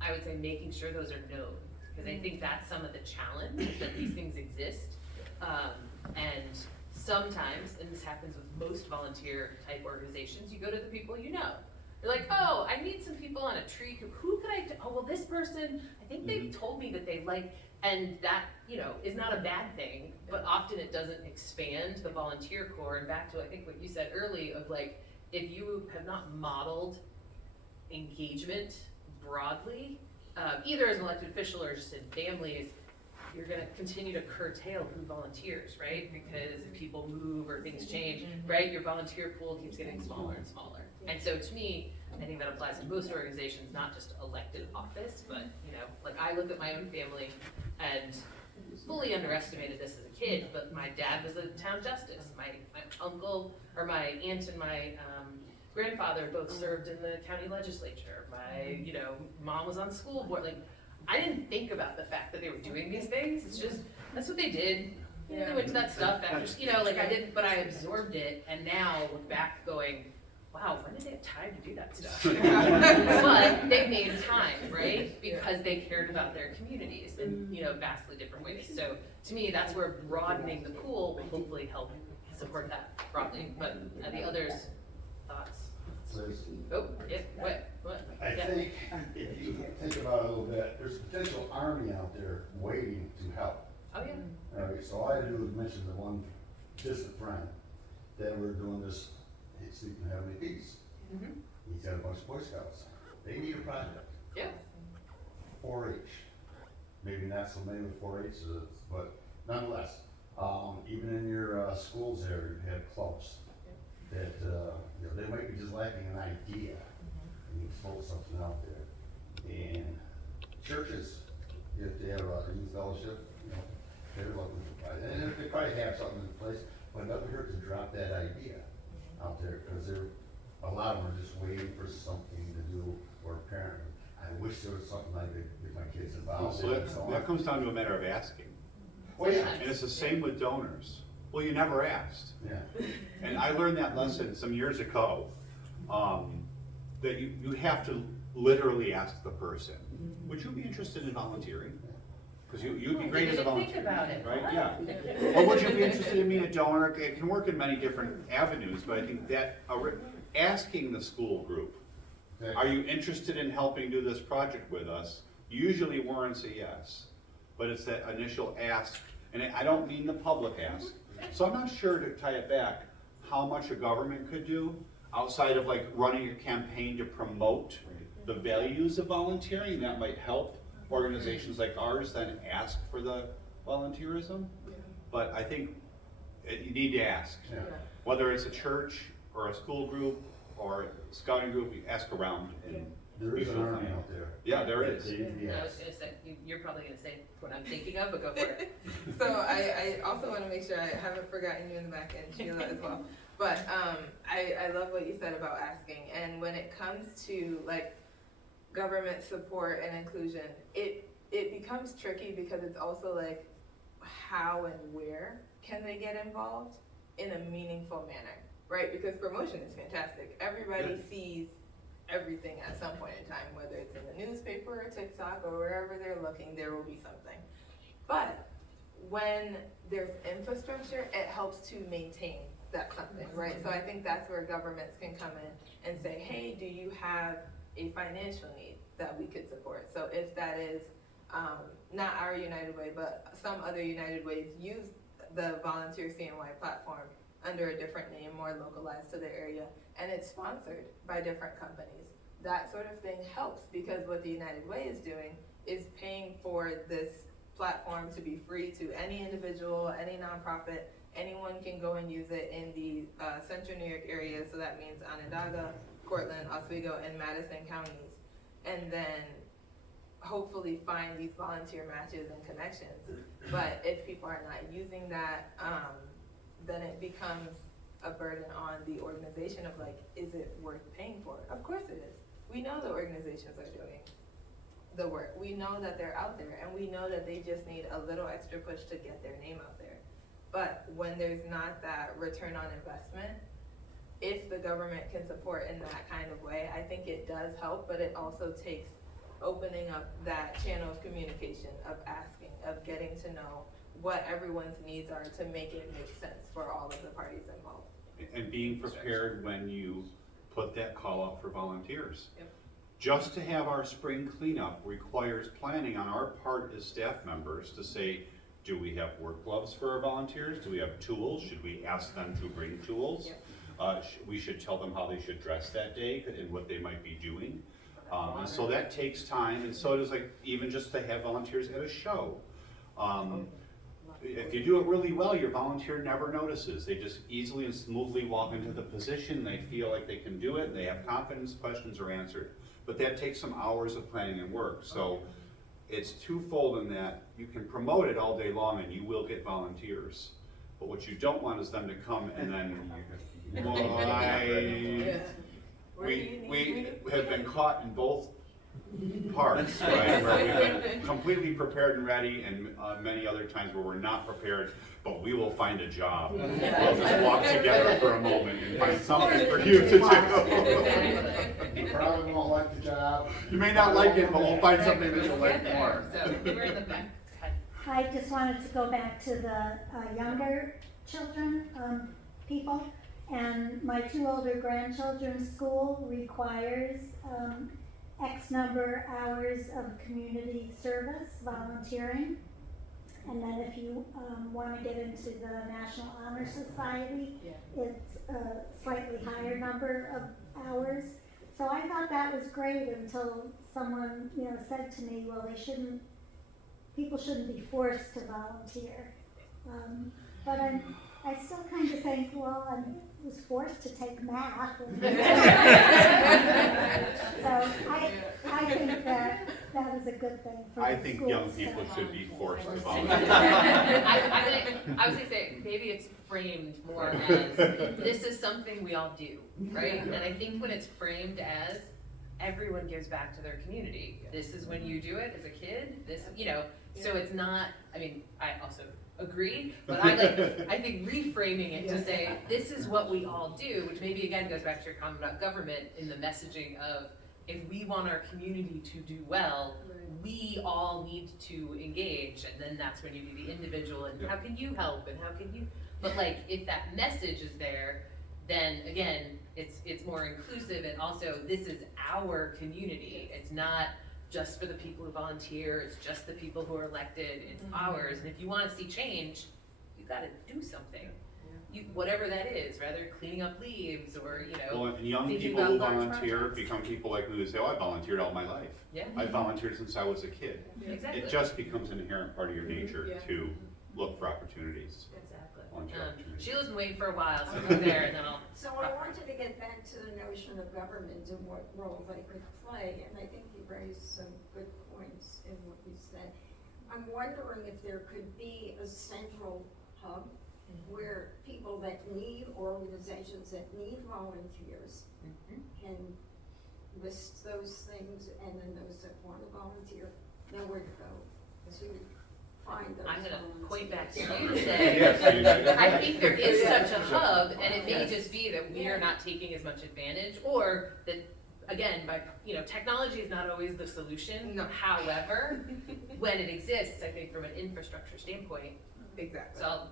I would say making sure those are known. Because I think that's some of the challenge, is that these things exist. And sometimes, and this happens with most volunteer type organizations, you go to the people you know. You're like, oh, I need some people on a tree, who could I, oh, well, this person, I think they told me that they like, and that, you know, is not a bad thing, but often it doesn't expand the volunteer core. And back to, I think what you said early of like, if you have not modeled engagement broadly, either as an elected official or just in families, you're gonna continue to curtail who volunteers, right? Because if people move or things change, right, your volunteer pool keeps getting smaller and smaller. And so to me, I think that applies to most organizations, not just elected office, but, you know, like I look at my own family and fully underestimated this as a kid, but my dad was a town justice. My uncle, or my aunt and my grandfather both served in the county legislature. My, you know, mom was on school board. Like, I didn't think about the fact that they were doing these things. It's just, that's what they did. You know, they went to that stuff after, you know, like I didn't, but I absorbed it, and now look back going, wow, when did they have time to do that stuff? But they made time, right? Because they cared about their communities in, you know, vastly different ways. So to me, that's where broadening the pool will hopefully help support that broadly. But the others, thoughts? Liz? Oh, yeah, what? I Yeah. think if you think about it a little bit, there's a potential army out there waiting to help. Oh, yeah. Alright, so all I do is mention the one distant friend that we're doing this, he's sleeping in heavenly peace. Mhm. He's got a bunch of Boy Scouts. They need a project. Yeah. 4-H. Maybe not so many with 4-H, but nonetheless, even in your schools there, you have clubs that, you know, they might be just lacking an idea. And you throw something out there. And churches, if they have a youth fellowship, you know, they're looking to provide, and they probably have something in place, but it doesn't hurt to drop that idea out there, because a lot of them are just waiting for something to do, or a parent, I wish there was something I could get my kids involved So in, and so on. that comes down to a matter of asking. Oh, yeah, And it's the same with donors. Well, you never asked. yeah. And I learned that lesson some years ago, that you have to literally ask the person, would you be interested in volunteering? Because you'd be great as a volunteer. Think about it. Right, yeah. Or would you be interested in being a donor? It can work in many different avenues, but I think that asking the school group, are you interested in helping do this project with us, usually warrants a yes. But it's that initial ask, and I don't mean the public ask. So I'm not sure, to tie it back, how much a government could do outside of like running a campaign to promote the values of volunteering. That might help organizations like ours then ask for the volunteerism. But I think you need to ask. Yeah. Whether it's a church or a school group or a scouting group, you ask around and There is an army out there. yeah, there is. They- I yes. was gonna say, you're probably gonna say what I'm thinking of, but go for it. So I also want to make sure I haven't forgotten you in the back end, Sheila, as well. But I love what you said about asking. And when it comes to like government support and inclusion, it becomes tricky because it's also like how and where can they get involved in a meaningful manner, right? Because promotion is fantastic. Everybody sees everything at some point in time, whether it's in the newspaper or TikTok or wherever they're looking, there will be something. But when there's infrastructure, it helps to maintain that something, right? So I think that's where governments can come in and say, hey, do you have a financial need that we could support? So if that is not our United Way, but some other United Ways use the Volunteer CNY platform under a different name, more localized to their area, and it's sponsored by different companies. That sort of thing helps, because what the United Way is doing is paying for this platform to be free to any individual, any nonprofit. Anyone can go and use it in the central New York area, so that means Onondaga, Cortland, Oswego, and Madison counties. And then hopefully find these volunteer matches and connections. But if people are not using that, then it becomes a burden on the organization of like, is it worth paying for? Of course it is. We know the organizations are doing the work. We know that they're out there, and we know that they just need a little extra push to get their name out there. But when there's not that return on investment, if the government can support in that kind of way, I think it does help, but it also takes opening up that channel of communication, of asking, of getting to know what everyone's needs are to make it make sense for all of the parties involved. And being prepared when you put that call out for volunteers. Yep. Just to have our spring cleanup requires planning on our part as staff members to say, do we have work gloves for our volunteers? Do we have tools? Should we ask them to bring tools? Yep. We should tell them how they should dress that day and what they might be doing. And so that takes time, and so does like even just to have volunteers at a show. If you do it really well, your volunteer never notices. They just easily and smoothly walk into the position, they feel like they can do it, they have confidence, questions are answered. But that takes some hours of planning and work. So it's twofold in that you can promote it all day long and you will get volunteers. But what you don't want is them to come and then, we have been caught in both parts, right? Where we've been completely prepared and ready, and many other times where we're not prepared, but we will find a job. We'll just walk together for a moment and find something for you to do. You probably won't like the job. You may not like it, but we'll find something that you'll like more. So we're in the back. I just wanted to go back to the younger children, people, and my 2 older grandchildren's school requires X number hours of community service, volunteering. And then if you want to get into the National Honor Society, it's a slightly higher number of hours. So I thought that was great until someone, said to me, well, people shouldn't be forced to volunteer. But I still kind of think, well, I was forced to take math. So I think that was a good thing for I the think schools young to- people should be forced to I volunteer. was gonna say, maybe it's framed more as, this is something we all do, right? And I think when it's framed as, everyone gives back to their community. This is when you do it as a kid, this, you know, so it's not, I mean, I also agree, but I think reframing it to say, this is what we all do, which maybe again goes back to your comment about government in the messaging of, if we want our community to do well, we all need to engage, and then that's when you do the individual, and how can you help, and how can you, but like, if that message is there, then again, it's more inclusive, and also, this is our community, it's not just for the people who volunteer, it's just the people who are elected, it's ours, and if you wanna see change, you gotta do something. You, whatever that is, rather cleaning up leaves, or, you know, Well, and young thinking people who about large volunteer projects. become people like me who say, oh, I volunteered all my life. yeah, I volunteered since I was a kid. exactly. It just becomes an inherent part of your nature Yeah. to look for opportunities, Exactly. volunteer opportunities. Sheila's been waiting for a while, so go there, and then I'll. So I wanted to get back to the notion of government and what role they could play, and I think you raised some good points in what you said. I'm wondering if there could be a central hub where people that need, or organizations that need volunteers can list those things, and then those that want to volunteer know where to go to find those I'm gonna volunteers. point back to you and say, Yes, I think there is such a hub, and it may just be that we are not taking as much advantage, or that, again, by, you know, technology is not always the solution. No. However, when it exists, I think from an infrastructure standpoint, Exactly. so I'll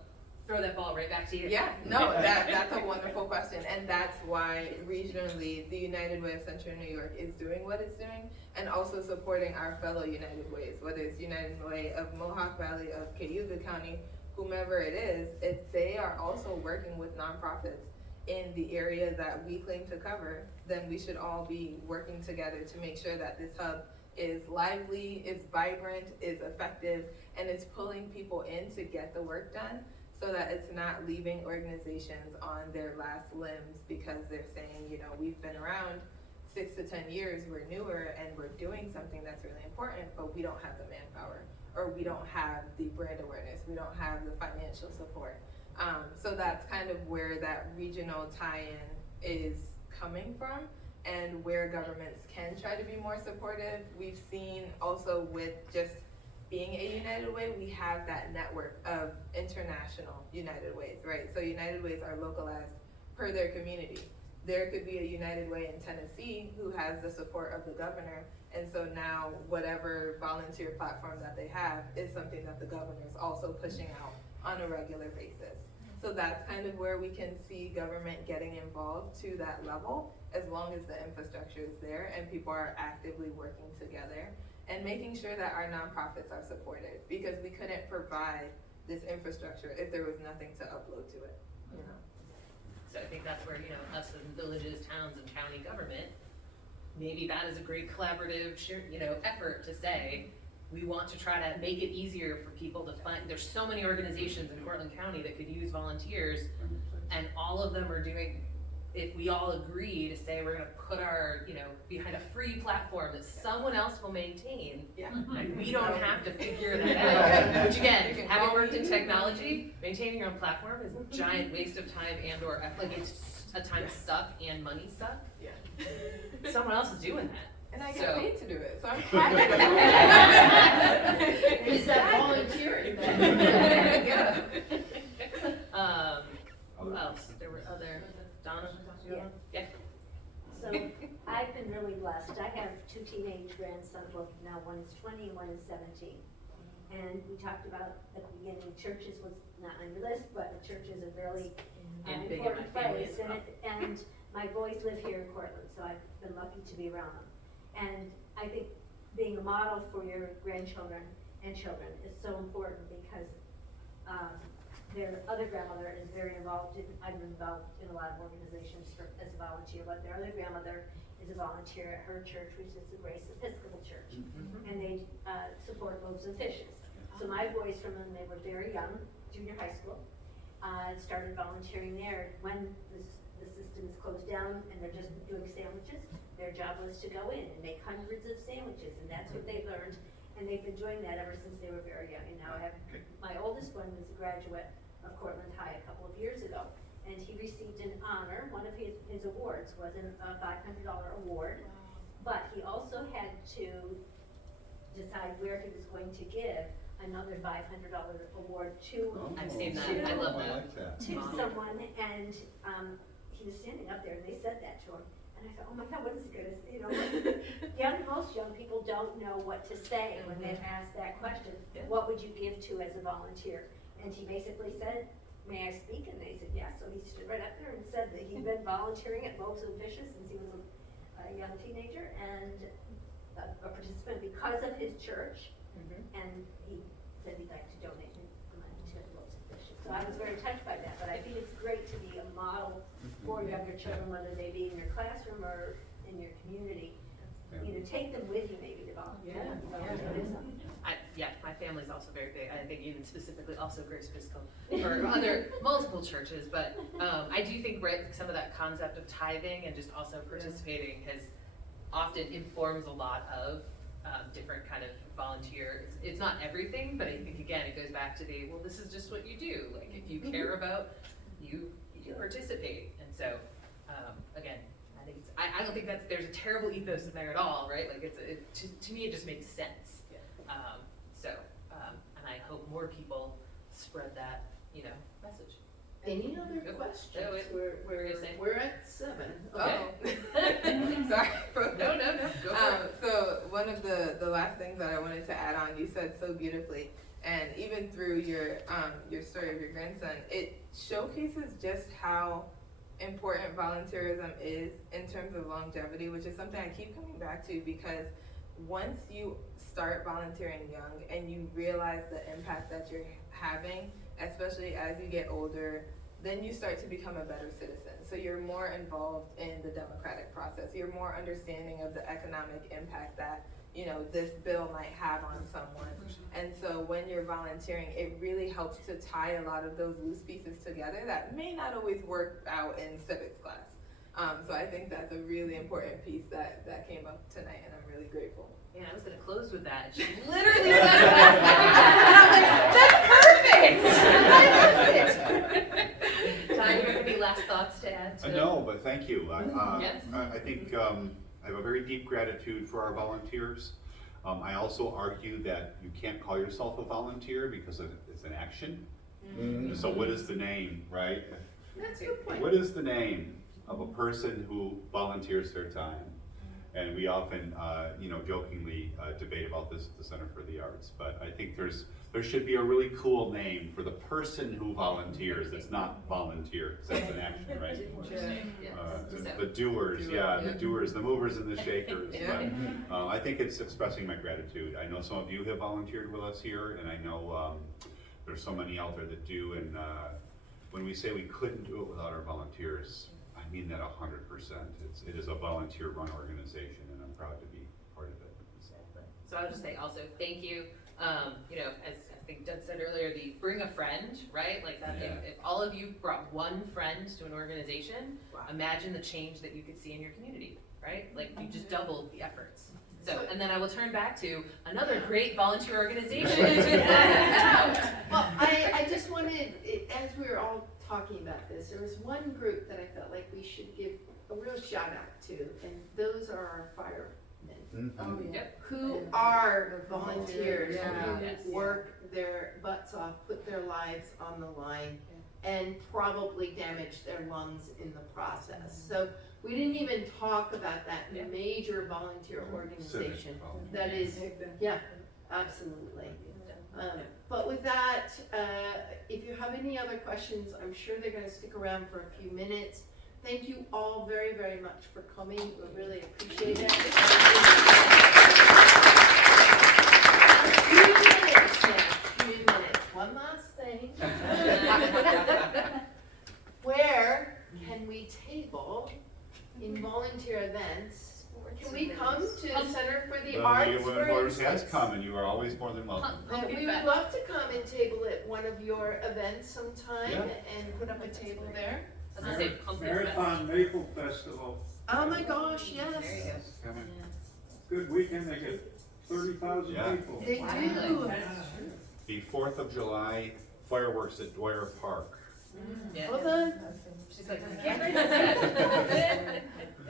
throw that ball right back to you. Yeah, no, that's a wonderful question, and that's why regionally, the United Way of Central New York is doing what it's doing, and also supporting our fellow United Ways, whether it's United Way of Mohawk Valley, of Cayuga County, whomever it is, if they are also working with nonprofits in the area that we claim to cover, then we should all be working together to make sure that this hub is lively, is vibrant, is effective, and is pulling people in to get the work done, so that it's not leaving organizations on their last limbs because they're saying, you know, we've been around 6 to 10 years, we're newer, and we're doing something that's really important, but we don't have the manpower, or we don't have the brand awareness, we don't have the financial support. So that's kind of where that regional tie-in is coming from, and where governments can try to be more supportive. We've seen also with just being a United Way, we have that network of international United Ways, right? So United Ways are localized per their community. There could be a United Way in Tennessee who has the support of the governor, and so now whatever volunteer platform that they have is something that the governor is also pushing out on a regular basis. So that's kind of where we can see government getting involved to that level, as long as the infrastructure is there and people are actively working together and making sure that our nonprofits are supported, because we couldn't provide this infrastructure if there was nothing to upload to it, you know? So I think that's where, you know, us and villages, towns, and county government, maybe that is a great collaborative, you know, effort to say, we want to try to make it easier for people to find, there's so many organizations in Portland County that could use volunteers, and all of them are doing, if we all agree to say we're gonna put our, you know, behind a free platform that someone else will maintain, Yeah. and we don't have to figure that out. Which again, having worked in technology, maintaining your own platform is a giant waste of time and or, like, it's a time suck and money suck. Yeah. Someone else is doing that. And I So- get paid to do it, so I'm happy to do it. Is that volunteering? Yeah. Who else? There were other, Donna? Yeah. So I've been really blessed. I have 2 teenage grandsons, well, now one is 20 and one is 17. And we talked about at the beginning, churches was not on your list, but the church is a really And big in my important family place. as well. And my boys live here in Cortland, so I've been lucky to be around them. And I think being a model for your grandchildren and children is so important, because their other grandmother is very involved I'm involved in a lot of organizations as a volunteer, but their other grandmother is a volunteer at her church, which is the Grace Episcopal Church. And they support Loaves and Fishes. So my boys, from when they were very young, junior high school, started volunteering there. When the system is closed down and they're just doing sandwiches, their job was to go in and make hundreds of sandwiches, and that's what they learned. And they've been doing that ever since they were very young. And now I have, my oldest one was a graduate of Cortland High a couple of years ago. And he received an honor. One of his awards was a $500 award. But he also had to decide where he was going to give another $500 award to. I've seen that, I love I that. like that. To someone, and he was standing up there, and they said that to him. And I thought, oh my God, what is he gonna say? You know, most young people don't know what to say when they're asked that question. Yeah. What would you give to as a volunteer? And he basically said, may I speak? And they said, yes. So he stood right up there and said that he'd been volunteering at Loaves of Fishes since he was a young teenager and a participant because of his church. And he said he'd like to donate the money to Loaves of Fishes. So I was very touched by that, but I think it's great to be a model for younger children, whether they be in your classroom or in your community. You know, take them with you maybe to volunteer. Yeah, my family's also very big. I think even specifically also Grace Episcopal or other multiple churches, but I do think some of that concept of tithing and just also participating has often informs a lot of different kind of volunteer. It's not everything, but I think again it goes back to well, this is just what you do. Like if you care about, you participate, and so again. I don't think there's a terrible ethos in there at all, right? Like to me it just makes sense. And I hope more people spread that, message. Any other questions? We're We're at 7. Okay. Oh, sorry. No, go for it. So one of the last things that I wanted to add on, you said so beautifully, and even through your story of your grandson, it showcases just how important volunteerism is in terms of longevity, which is something I keep coming back to, because once you start volunteering young and you realize the impact that you're having, especially as you get older, then you start to become a better citizen. So you're more involved in the democratic process. You're more understanding of the economic impact that this bill might have on someone. And so when you're volunteering, it really helps to tie a lot of those loose pieces together that may not always work out in civics class. So I think that's a really important piece that came up tonight, and I'm really grateful. Yeah, I was gonna close with that. She literally said it last second, and I'm like, that's perfect! Ty, do you have any last thoughts to add to? No, but thank you. Yes. I think I have a very deep gratitude for our volunteers. I also argue that you can't call yourself a volunteer because it's an action. So what is the name, right? That's a good point. What is the name of a person who volunteers their time? And we often, jokingly debate about this at the Center for the Arts, but I think there should be a really cool name for the person who volunteers. It's not volunteer, because that's an action, right? The doers, the doers, the movers and the shakers. But, I think it's expressing my gratitude. I know some of you have volunteered with us here, and I know there's so many out there that do, and when we say we couldn't do it without our volunteers, I mean that 100%. It is a volunteer-run organization, and I'm proud to be part of it. So I'll just say also thank you. As I think Doug said earlier, the bring a friend, right? Like that. Yeah. If all of you brought one friend to an organization, imagine the change that you could see in your community, right? Like you just doubled the efforts. So, and then I will turn back to another great volunteer organization. Well, I just wanted, as we were all talking about this, there was one group that I felt like we should give a real shout out to, and those are our firemen. Oh, yeah. Who are volunteers, Yeah. who work their butts off, put their lives on the line, and probably damage their lungs in the process. So we didn't even talk about that major volunteer organization. That is, yeah, absolutely. But with that, if you have any other questions, I'm sure they're gonna stick around for a few minutes. Thank you all very, very much for coming. We really appreciate it. Few minutes. One last thing. Where can we table in volunteer events? Can we come to the Center for the Arts, for instance? Has come, and you are always more than welcome. We would love to come and table at one of your events sometime Yeah. and put up a table there. As I say, Pumpkin Fest. Marathon Maple Festival Oh my gosh, yes. There you go. Coming. Good weekend, they get 30,000 Yeah. people. They do. The 4th of July fireworks at Dwyer Park. Yeah. Hold on. She's like, I can't bring this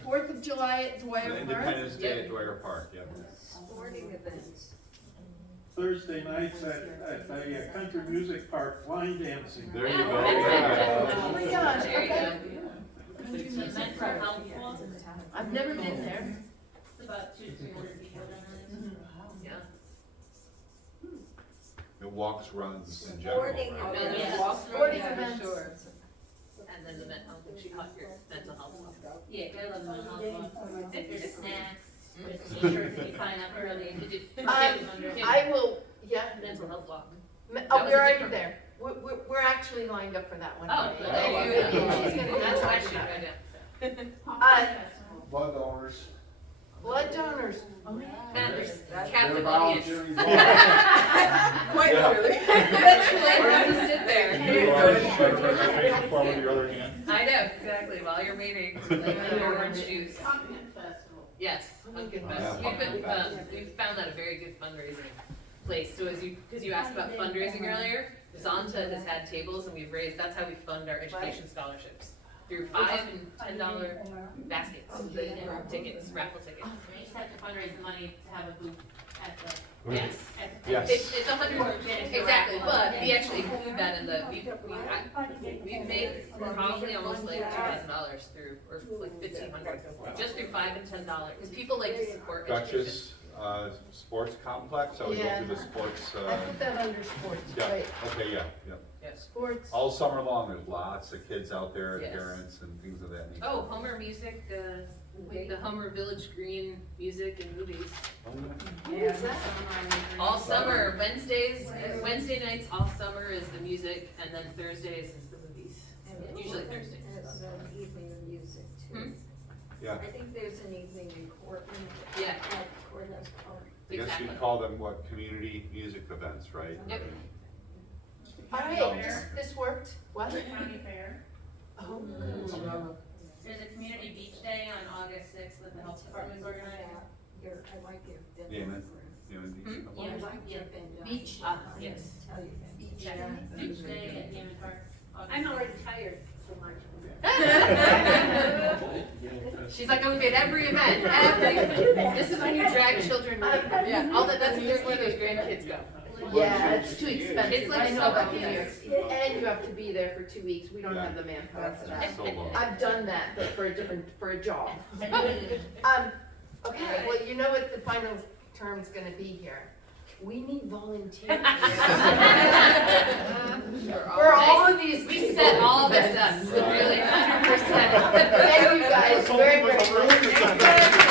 4th of July at Dwyer Park. Independence Day at Dwyer Park, yeah. Sporting events. Thursday nights at the country music park, line dancing. There you go. Oh Yeah. my gosh, There you okay. The mental health walk, I've never been there. it's about 200 to 300 people generally. Yeah. It walks, runs in general, Sporting right? events. Yeah. Walk sporting Yeah, events. sure. And then the mental, she caught your mental health walk. Yeah, I love the mental health walk. There's snacks, there's t-shirts if you sign up early. Did you? I will, yeah. Mental health walk. Oh, That was we're a already different- there. We're actually lined up for that one. Oh, today. well, there you go. She's gonna That's do why it. she wrote it down. Blood donors. Blood donors. And there's They're captive audience. volunteering. Quite Yeah. literally. Eventually, we're gonna sit there. Forward with your other hand. I know, exactly, while you're waiting, like in your orange juice. Pumpkin Festival. Yes, Pumpkin Oh, Fest. yeah, We've been, Pumpkin we've found that a very good fundraising place. So because you asked about fundraising earlier, Zonta has had tables and we've raised, that's how we fund our education scholarships. Through $5 and $10 baskets, tickets, raffle tickets. We just have to fundraise the money to have a booth at the. Yes. Yes. It's 100, exactly, but we actually include that in the, we've made probably almost like $2,000 through, or like $1,500, just through $5 and $10, because people like to support education. Duchess, Sports Complex, I would go Yeah. through the sports, I put that under sports, yeah, right? okay, yeah, yeah. Yes. Sports. All summer long, there's lots of kids out there, and Yes. parents and things of that nature. Oh, Hummer Music, the Hummer Village Green Music and Movies. What's that? All summer, Wednesday nights all summer is the music, and then Thursdays is the movies. Usually Thursdays. There's an evening of music too. Hmm? Yeah, I think there's an evening in Cortland. Yeah. At Courthouse Park. I guess Exactly. you'd call them what, community music events, right? Yep. All right, this worked. What? County Fair. Oh. There's a community beach day on August 6th that the health department's organizing. I like your. Yemen. Yemen Beach. Yeah. I like your Beach. Yes. Tell you that. Yeah, beach day at Yemen Park. I'm already tired so much. She's like, I'm at every event, this is when you drag children, yeah, all that, that's where those grandkids go. Yeah, it's too expensive. It's like I know about so here. And you have to be there for 2 weeks. We don't have the manpower for that. That's so long. I've done that, but for a job. Okay, well, you know what the final term's gonna be here. We need volunteers. For all of these We people. set all this up, really, 100%. Thank you guys very, very much.